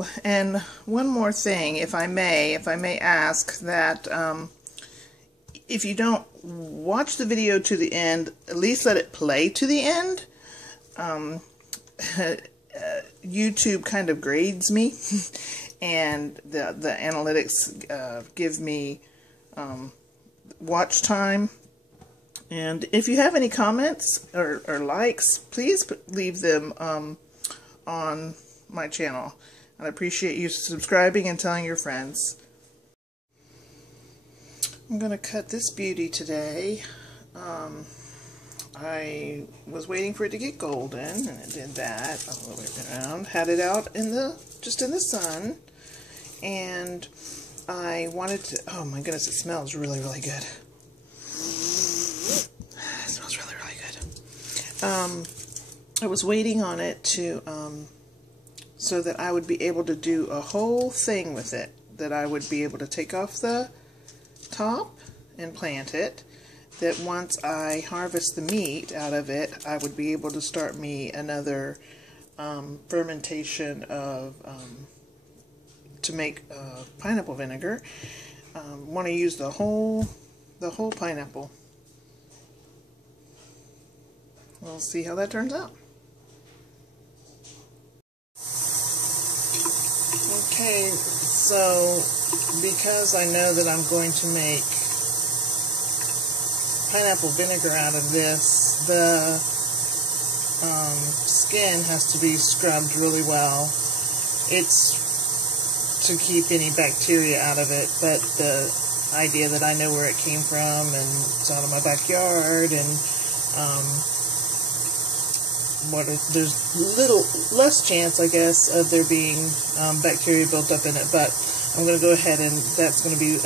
Oh, and one more thing, if I may ask that if you don't watch the video to the end, at least let it play to the end. YouTube kind of grades me, and the analytics give me watch time. And if you have any comments or likes, please leave them on my channel. I appreciate you subscribing and telling your friends. I'm going to cut this beauty today. I was waiting for it to get golden, and it did that all the way around. Had it out just in the sun, and I wanted to. Oh my goodness, it smells really, really good. It smells really, really good. I was waiting on it to so that I would be able to do a whole thing with it. That I would be able to take off the top and plant it. That once I harvest the meat out of it, I would be able to start me another fermentation of to make pineapple vinegar. Want to use the whole pineapple. We'll see how that turns out. Okay, so because I know that I'm going to make pineapple vinegar out of this, the skin has to be scrubbed really well. It's to keep any bacteria out of it, but the idea that I know where it came from and it's out of my backyard, and there's little less chance, I guess, of there being bacteria built up in it, but I'm going to go ahead and that's going to be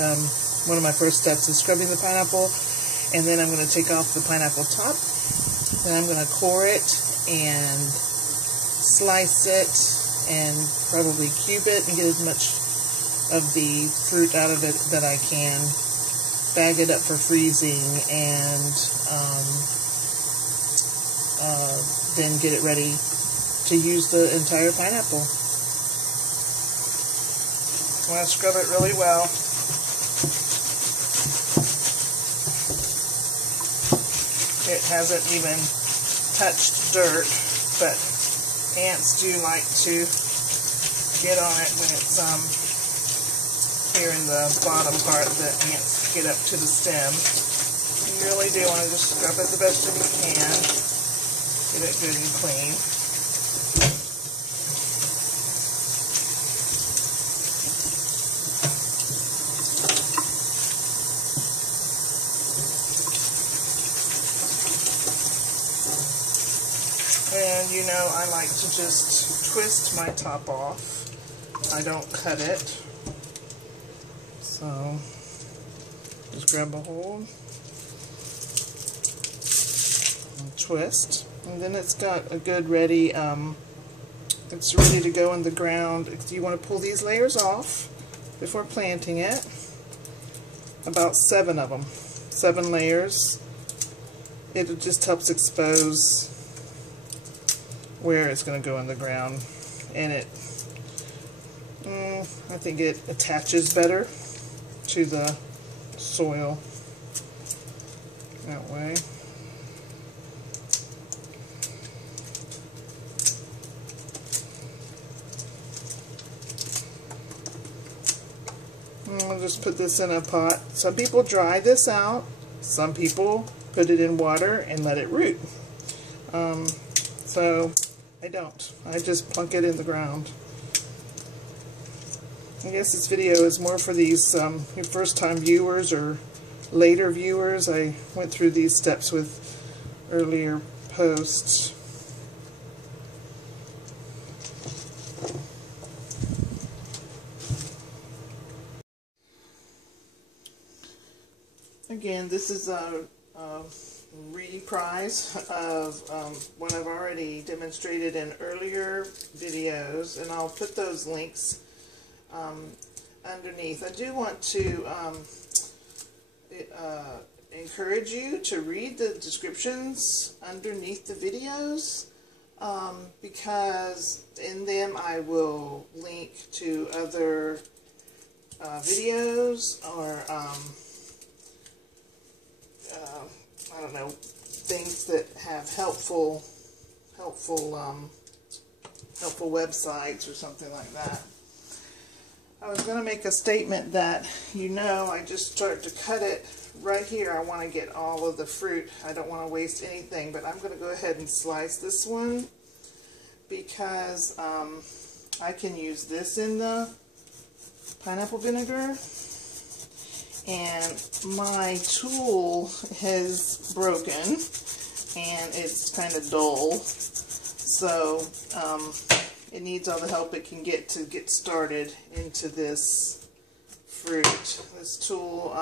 one of my first steps, is scrubbing the pineapple. And then I'm going to take off the pineapple top. Then I'm going to core it and slice it and probably cube it and get as much of the fruit out of it that I can. Bag it up for freezing and then get it ready to use the entire pineapple. I want to scrub it really well. It hasn't even touched dirt, but ants do like to get on it when it's here in the bottom part. The ants get up to the stem. You really do want to just scrub it the best that you can. Get it good and clean. And you know, I like to just twist my top off. I don't cut it. So, just grab a hold and twist. And then it's got a good ready, it's ready to go in the ground. You want to pull these layers off before planting it. About 7 of them. 7 layers. It just helps expose where it's going to go in the ground, and I think it attaches better to the soil that way. I'll just put this in a pot. Some people dry this out. Some people put it in water and let it root. So I don't. I just plunk it in the ground. I guess this video is more for these first-time viewers or later viewers. I went through these steps with earlier posts. Again, this is a reprise of what I've already demonstrated in earlier videos, and I'll put those links underneath. I do want to encourage you to read the descriptions underneath the videos. because in them I will link to other videos or I don't know, things that have helpful websites or something like that. I was going to make a statement that, I just start to cut it right here. I want to get all of the fruit. I don't want to waste anything, but I'm going to go ahead and slice this one because I can use this in the pineapple vinegar, and my tool has broken and it's kind of dull, so it needs all the help it can get to get started into this fruit. This tool,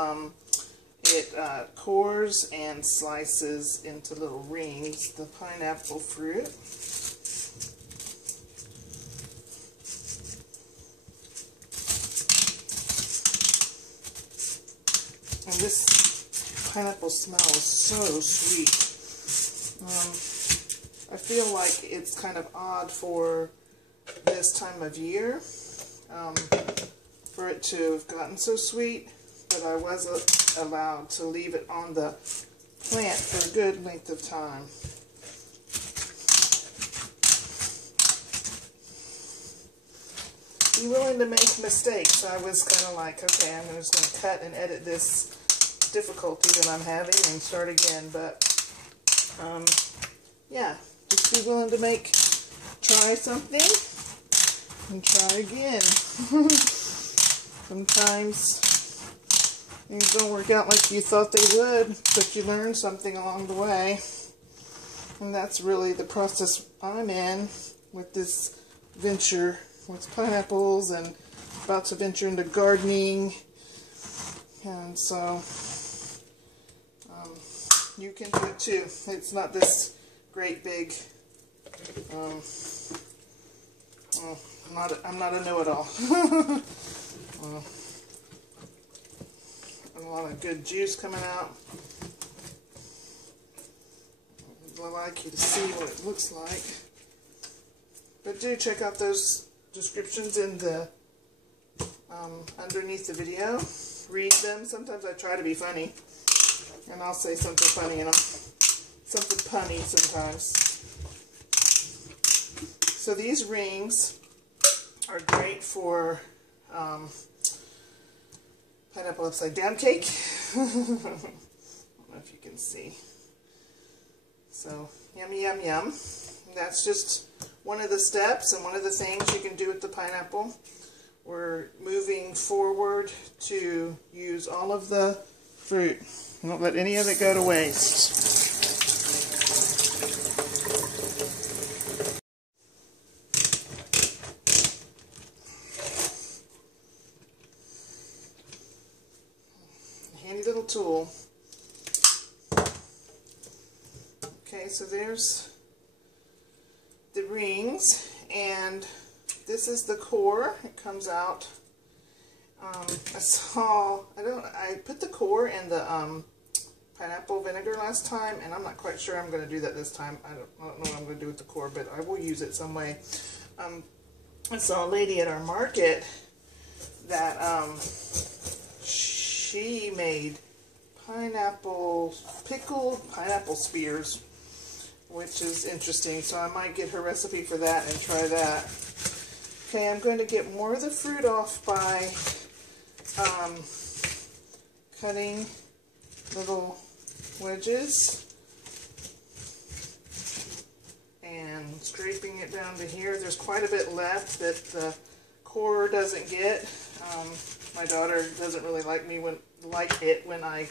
it cores and slices into little rings the pineapple fruit. And this pineapple smells so sweet. I feel like it's kind of odd for this time of year for it to have gotten so sweet, but I was allowed to leave it on the plant for a good length of time. Be willing to make mistakes. I was kind of like, okay, I'm just going to cut and edit this difficulty that I'm having and start again, but yeah, just be willing to try something and try again. Sometimes things don't work out like you thought they would, but you learn something along the way, and that's really the process I'm in with this venture with pineapples, and about to venture into gardening. And so you can do it too. It's not this great big I'm not a know-it-all. A lot of good juice coming out. I'd like you to see what it looks like, but do check out those descriptions in the underneath the video. Read them. Sometimes I try to be funny, and I'll say something funny in them. Something punny sometimes. So these rings are great for pineapple upside down cake. I don't know if you can see. So yummy, yum, yum. And that's just one of the steps and one of the things you can do with the pineapple. We're moving forward to use all of the fruit. Don't let any of it go to waste. Handy little tool. Okay, so there's the rings, and this is the core. It comes out. I put the core in the pineapple vinegar last time, and I'm not quite sure I'm going to do that this time. I don't know what I'm going to do with the core, but I will use it some way. I saw a lady at our market that she made pickled pineapple spears, which is interesting, so I might get her recipe for that and try that. Okay, I'm going to get more of the fruit off by cutting little wedges and scraping it down to here. There's quite a bit left that the core doesn't get. My daughter doesn't really like it when I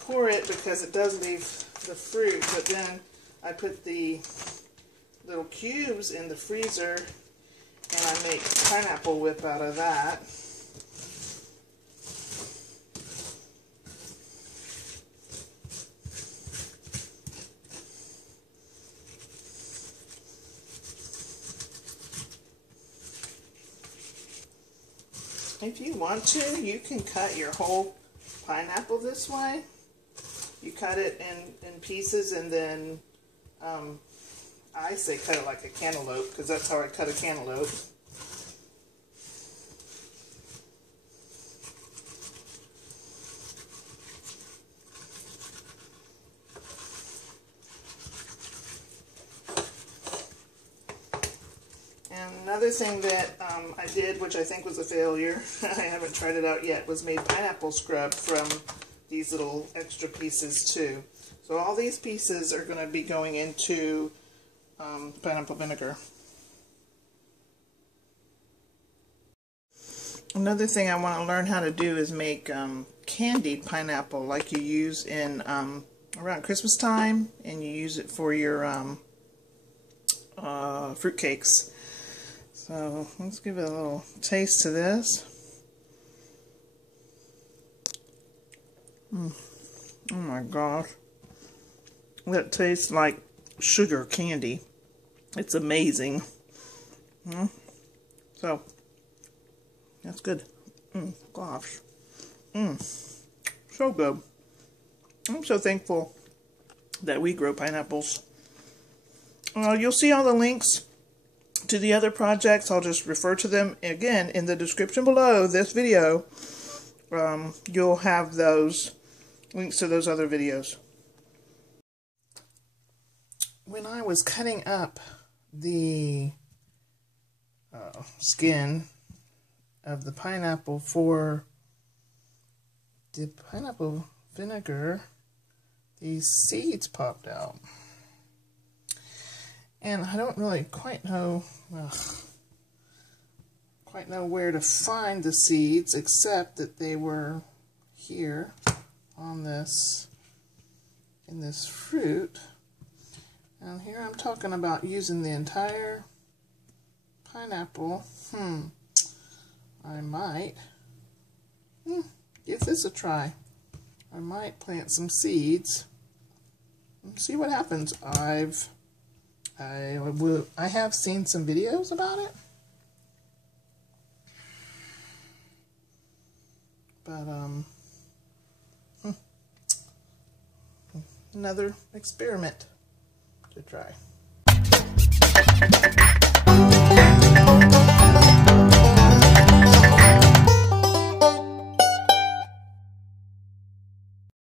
core it because it does leave the fruit, but then I put the little cubes in the freezer and I make pineapple whip out of that. If you want to, you can cut your whole pineapple this way. You cut it in pieces and then I say cut it like a cantaloupe because that's how I cut a cantaloupe. And another thing that I did, which I think was a failure, I haven't tried it out yet, was made pineapple scrub from these little extra pieces too. So all these pieces are going to be going into pineapple vinegar. Another thing I want to learn how to do is make candied pineapple like you use in around Christmas time, and you use it for your fruit cakes. So let's give it a little taste to this. Oh my gosh. That tastes like sugar candy. It's amazing. So, that's good. Gosh. So good. I'm so thankful that we grow pineapples. You'll see all the links to the other projects. I'll just refer to them again in the description below this video. You'll have those links to those other videos. When I was cutting up the skin of the pineapple for the pineapple vinegar, these seeds popped out. And I don't really quite know where to find the seeds, except that they were here on this, in this fruit. And here I'm talking about using the entire pineapple. I might give this a try. I might plant some seeds and see what happens. I have seen some videos about it, but another experiment to try.